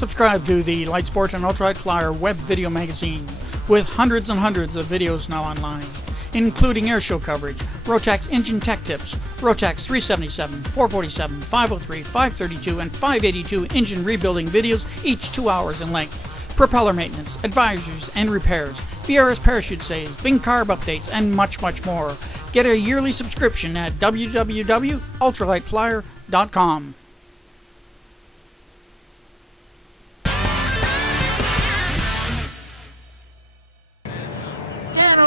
Subscribe to the Lightsport and Ultralight Flyer web video magazine with hundreds and hundreds of videos now online, including airshow coverage, Rotax engine tech tips, Rotax 377, 447, 503, 532, and 582 engine rebuilding videos, each 2 hours in length, propeller maintenance, advisories and repairs, VRS parachute saves, Bing carb updates, and much, much more. Get a yearly subscription at www.ultralightflyer.com.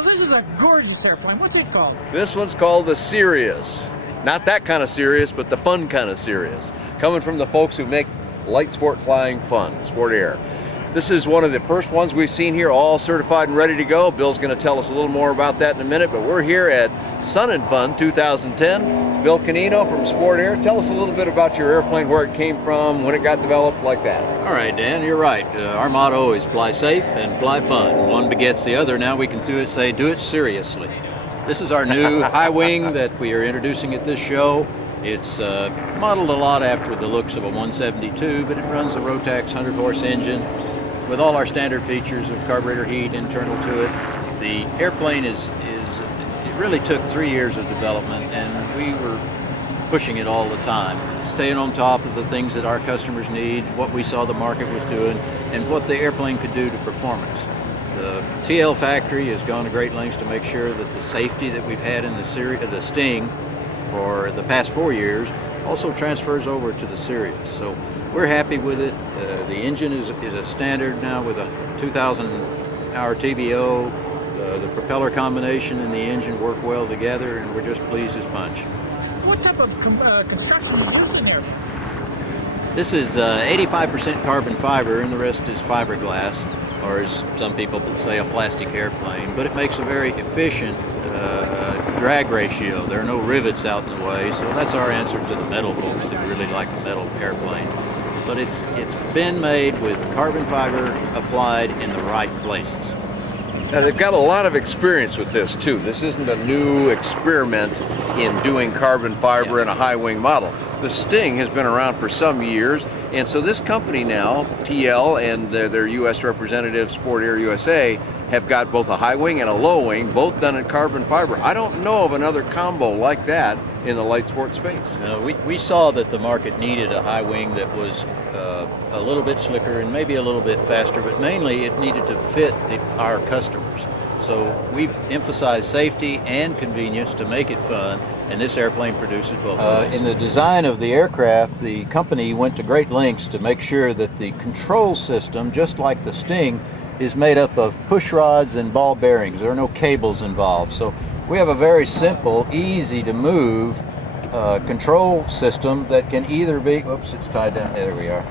This is a gorgeous airplane. What's it called? This one's called the Sirius. Not that kind of serious, but the fun kind of serious. Coming from the folks who make light sport flying fun, Sport Air. This is one of the first ones we've seen here, all certified and ready to go. Bill's going to tell us a little more about that in a minute, but we're here at Sun and Fun 2010. Bill Canino from Sport Air, tell us a little bit about your airplane, where it came from, when it got developed, like that. All right, Dan, you're right. Our motto is fly safe and fly fun. One begets the other. Now we can do it seriously. This is our new high wing that we are introducing at this show. It's modeled a lot after the looks of a 172, but it runs a Rotax 100-horse engine with all our standard features of carburetor heat internal to it. The airplane it really took 3 years of development, and we were pushing it all the time, staying on top of the things that our customers need, what we saw the market was doing, and what the airplane could do to performance. The TL factory has gone to great lengths to make sure that the safety that we've had in the Sting for the past 4 years also transfers over to the Sirius. So we're happy with it. The engine is a standard now with a 2,000-hour TBO. The propeller combination and the engine work well together, and we're just pleased as punch. What type of construction is used in there? This is 85% carbon fiber, and the rest is fiberglass, or as some people say, a plastic airplane. But it makes a very efficient drag ratio. There are no rivets out in the way, so that's our answer to the metal folks that really like a metal airplane. But it's been made with carbon fiber applied in the right places. Now they've got a lot of experience with this too. This isn't a new experiment in doing carbon fiber in a high wing model. The Sting has been around for some years, and so this company now, TL and their US representative, Sport Air USA, have got both a high wing and a low wing, both done in carbon fiber. I don't know of another combo like that in the light sport space. We saw that the market needed a high wing that was a little bit slicker and maybe a little bit faster, but mainly it needed to fit our customers. So we've emphasized safety and convenience to make it fun, and this airplane produces both. In the design of the aircraft, the company went to great lengths to make sure that the control system, just like the Sting, is made up of push rods and ball bearings. There are no cables involved. So we have a very simple, easy to move control system that can either be, oops, it's tied down, there we are.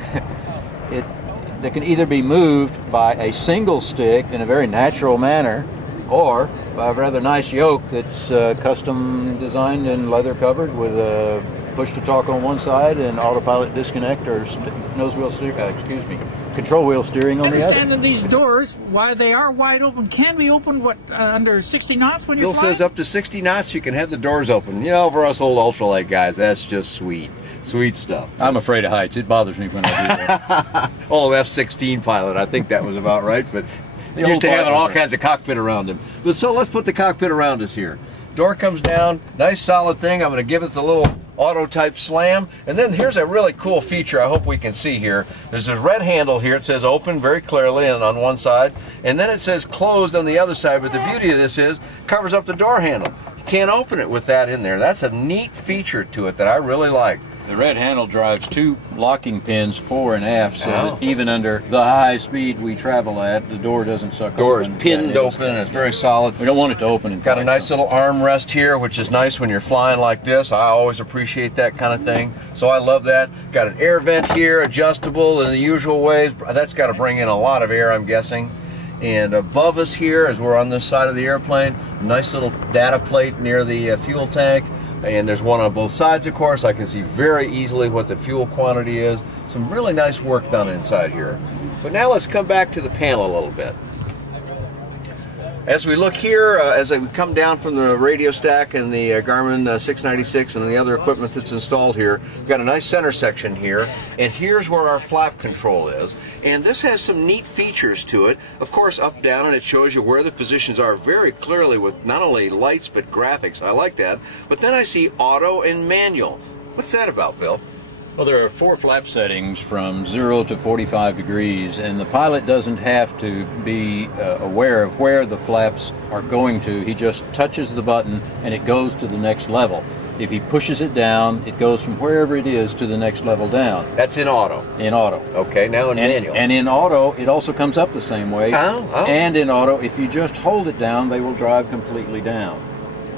That can either be moved by a single stick in a very natural manner, or by a rather nice yoke that's custom designed and leather covered with a push to talk on one side and autopilot disconnect or control wheel steering on the other. I understand that these doors, while they are wide open, can be opened under 60 knots when you're flying? Bill says up to 60 knots you can have the doors open. You know, for us old ultralight guys, that's just sweet. Sweet stuff. I'm afraid of heights. It bothers me when I do that. Oh, F-16 pilot, I think that was about right, but used to having all kinds of cockpit around him. But so let's put the cockpit around us here. Door comes down, nice solid thing. I'm going to give it the little auto type slam, and then here's a really cool feature I hope we can see here. There's this red handle here. It says open very clearly and on one side, and then it says closed on the other side. But the beauty of this is it covers up the door handle. You can't open it with that in there. That's a neat feature to it that I really like. The red handle drives two locking pins fore and aft, so that even under the high speed we travel at, the door doesn't suck Door open. is pinned open, and it's very solid. We don't want it to open. Got a nice little armrest here, which is nice when you're flying like this. I always appreciate that kind of thing, so I love that. Got an air vent here, adjustable in the usual ways. That's got to bring in a lot of air, I'm guessing. And above us here, as we're on this side of the airplane, nice little data plate near the fuel tank. And there's one on both sides, of course. I can see very easily what the fuel quantity is. Some really nice work done inside here. But now let's come back to the panel a little bit. As we look here, as we come down from the radio stack and the Garmin 696 and the other equipment that's installed here, we've got a nice center section here, and here's where our flap control is. And this has some neat features to it. Of course, up, down, and it shows you where the positions are very clearly with not only lights but graphics. I like that. But then I see auto and manual. What's that about, Bill? Well, there are 4 flap settings from 0 to 45 degrees, and the pilot doesn't have to be aware of where the flaps are going to. He just touches the button and it goes to the next level. If he pushes it down, it goes from wherever it is to the next level down. That's in auto? In auto. Okay, now in manual. And in auto, it also comes up the same way. Oh. And in auto, if you just hold it down, they will drive completely down.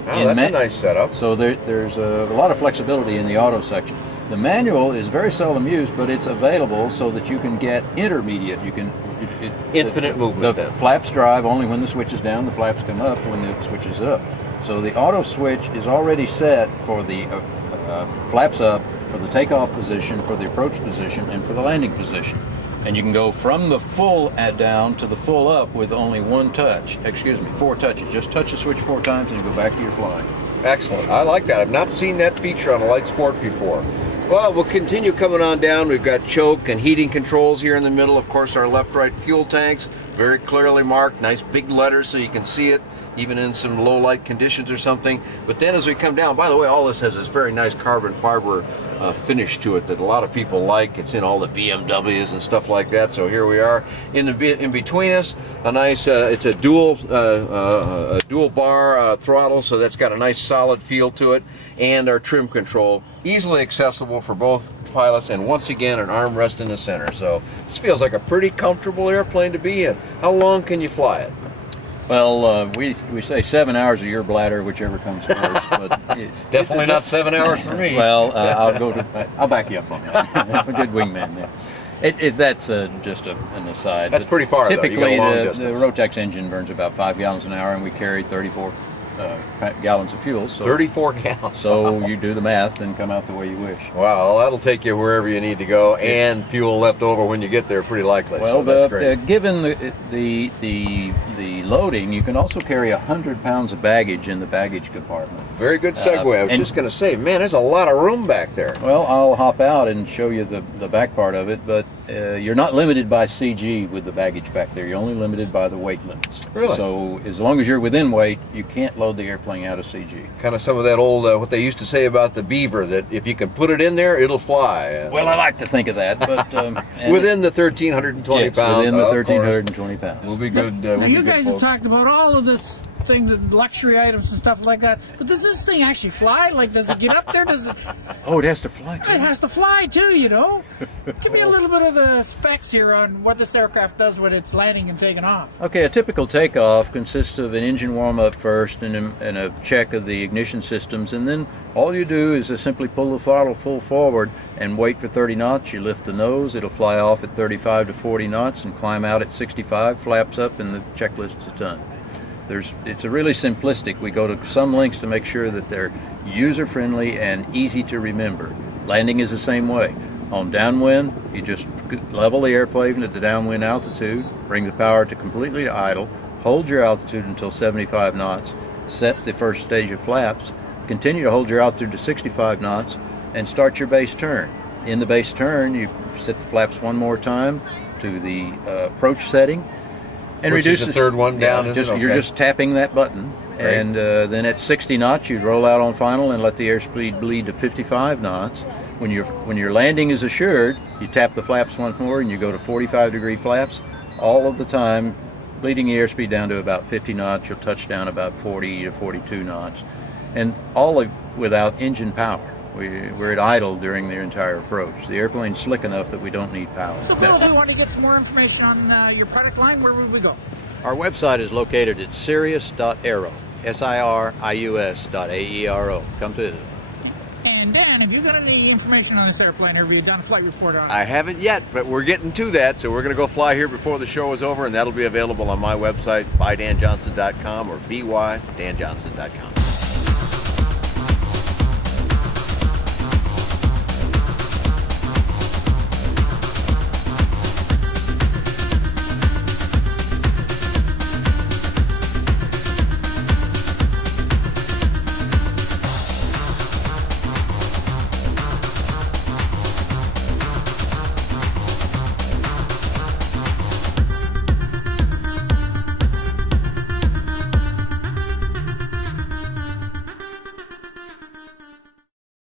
Oh, that's a nice setup. So there's a lot of flexibility in the auto section. The manual is very seldom used, but it's available so that you can get intermediate. You can infinite movement. The flaps drive only when the switch is down. The flaps come up when the switch is up. So the auto switch is already set for the flaps up, for the takeoff position, for the approach position, and for the landing position. And you can go from the full down to the full up with only 4 touches. Just touch the switch 4 times and you go back to your flying. Excellent. I like that. I've not seen that feature on a Lightsport before. Well, we'll continue coming on down. We've got choke and heating controls here in the middle. Of course, our left-right fuel tanks, very clearly marked. Nice big letters so you can see it, even in some low light conditions or something. But then as we come down, by the way, all this has this very nice carbon fiber finish to it that a lot of people like. It's in all the BMWs and stuff like that. So here we are. In between us, a nice, it's a dual bar throttle, so that's got a nice solid feel to it. And our trim control, easily accessible for both pilots, and once again an armrest in the center. So this feels like a pretty comfortable airplane to be in. How long can you fly it? Well, we say 7 hours of your bladder, whichever comes first. But definitely not 7 hours for me. Well, I'll back you up on that. I'm a good wingman there. That's just an aside. That's pretty far. Typically, the Rotax engine burns about 5 gallons an hour, and we carry 34 gallons of fuel. So 34 gallons. So you do the math and come out the way you wish. Well, that'll take you wherever you need to go, and fuel left over when you get there, pretty likely. Well, so that's great. Given the loading, you can also carry 100 pounds of baggage in the baggage compartment. Very good segue. I was just going to say, man, there's a lot of room back there. Well, I'll hop out and show you the back part of it, but you're not limited by CG with the baggage back there. You're only limited by the weight limits. Really? So as long as you're within weight, you can't load the airplane out of CG. Kind of some of that old, what they used to say about the Beaver, that if you can put it in there, it'll fly. Well, I like to think of that, but within the 1,320 pounds. Within the 1,320 pounds. We'll be good. Now you guys have talked about all of this thing, the luxury items and stuff like that. But does this thing actually fly? Like, does it get up there? Does it? Oh, it has to fly too. It has to fly too, you know. Give me a little bit of the specs here on what this aircraft does when it's landing and taking off. Okay, a typical takeoff consists of an engine warm-up first and a check of the ignition systems, and then all you do is simply pull the throttle full forward and wait for 30 knots. You lift the nose, it'll fly off at 35 to 40 knots and climb out at 65, flaps up, and the checklist is done. It's a really simplistic. We go to some lengths to make sure that they're user-friendly and easy to remember. Landing is the same way. On downwind, you just level the airplane at the downwind altitude, bring the power to completely to idle, hold your altitude until 75 knots, set the first stage of flaps, continue to hold your altitude to 65 knots, and start your base turn. In the base turn, you set the flaps one more time to the approach setting, and which reduce is the third one down. Okay. You're just tapping that button, right. And then at 60 knots, you roll out on final and let the airspeed bleed to 55 knots. When your landing is assured, you tap the flaps once more and you go to 45-degree flaps all of the time, bleeding the airspeed down to about 50 knots. You'll touch down about 40 to 42 knots, and all without engine power. We're at idle during the entire approach. The airplane's slick enough that we don't need power. So, Bill, if we want to get some more information on your product line, where would we go? Our website is located at sirius.aero, SIRIUS.AERO. Come visit. And Dan, have you got any information on this airplane, or have you done a flight report on it? I haven't yet, but we're getting to that, so we're going to go fly here before the show is over, and that'll be available on my website, bydanjohnson.com or bydanjohnson.com.